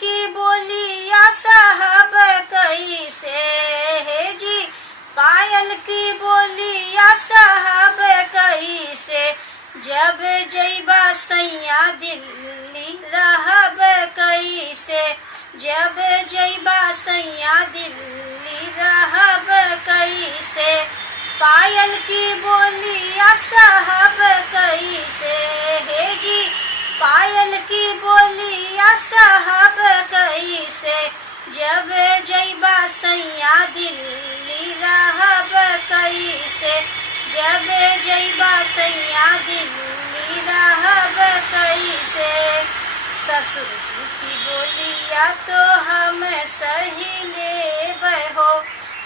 की बोलिया साहब कैसे है जी, पायल की बोलिया साहब कैसे, जब जइबा सैया दिल्ली रहब कैसे, जब जइबा सैया दिल्ली रहब कैसे, पायल की बोलिया साहब कैसे है जी, पायल की बोलिया साहब कैसे, जब जइबा सैया दिल्ली रहब कैसे, जब जइबा सैया दिल्ली रहब कैसे। ससुर जी की बोलिया तो हम सही लेबै हो,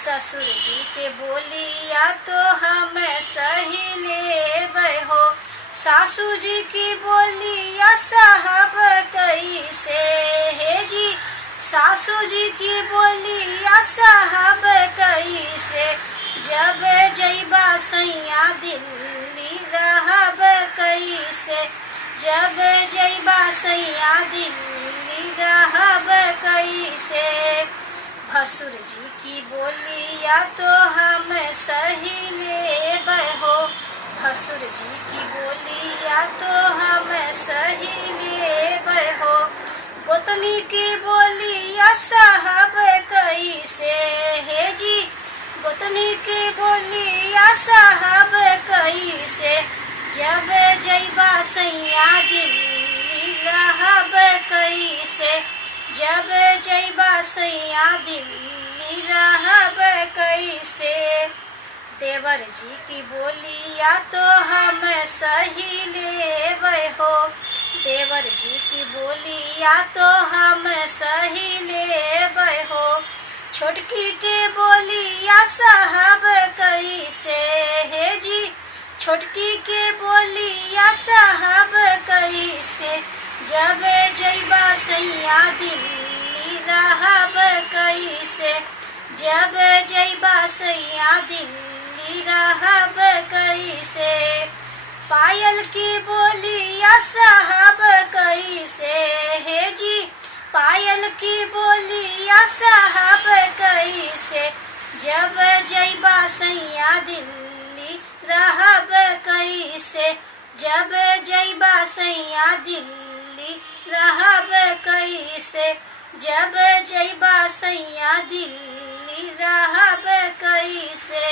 ससुर जी के बोलिया तो हम सही लेबै हो, सासू जी की बोलिया साहब कैसे है जी, सासू जी की बोलिया साहब कैसे, जब जइबा सैया दिल्ली रहब कैसे, जब जइबा सैया दिल्ली रहब कैसे। भसुर जी की बोलिया तो हम सही लेबै हो, भसुर जी की बोलिया तो हम सही लेबै हो, गोतनी की बोलिया साहब कैसे है जी, गोतनी की बोलिया साहब कैसे, जब जइबा सैया दिल्ली रहब कैसे, जब जइबा सैया दिल्ली रहब कैसे। देवर जी की बोलिया तो हम सही लेबै हो, देवर जी की बोलिया तो हम सही लेबै हो, छोटकी के बोलिया साहब कैसे है जी, छोटकी के बोलिया साहब कैसे, जब जइबा सैया दिल्ली रहब कैसे, जब जइबा सैया दिल्ली रहब कैसे, पायल की बोलिया साहब कैसे है जी, पायल की बोलिया साहब कैसे, जब जइबा सैया दिल्ली रहब कैसे, जब जइबा सैया दिल्ली रहब कैसे, जब जइबा सैया दिल्ली रहब कैसे।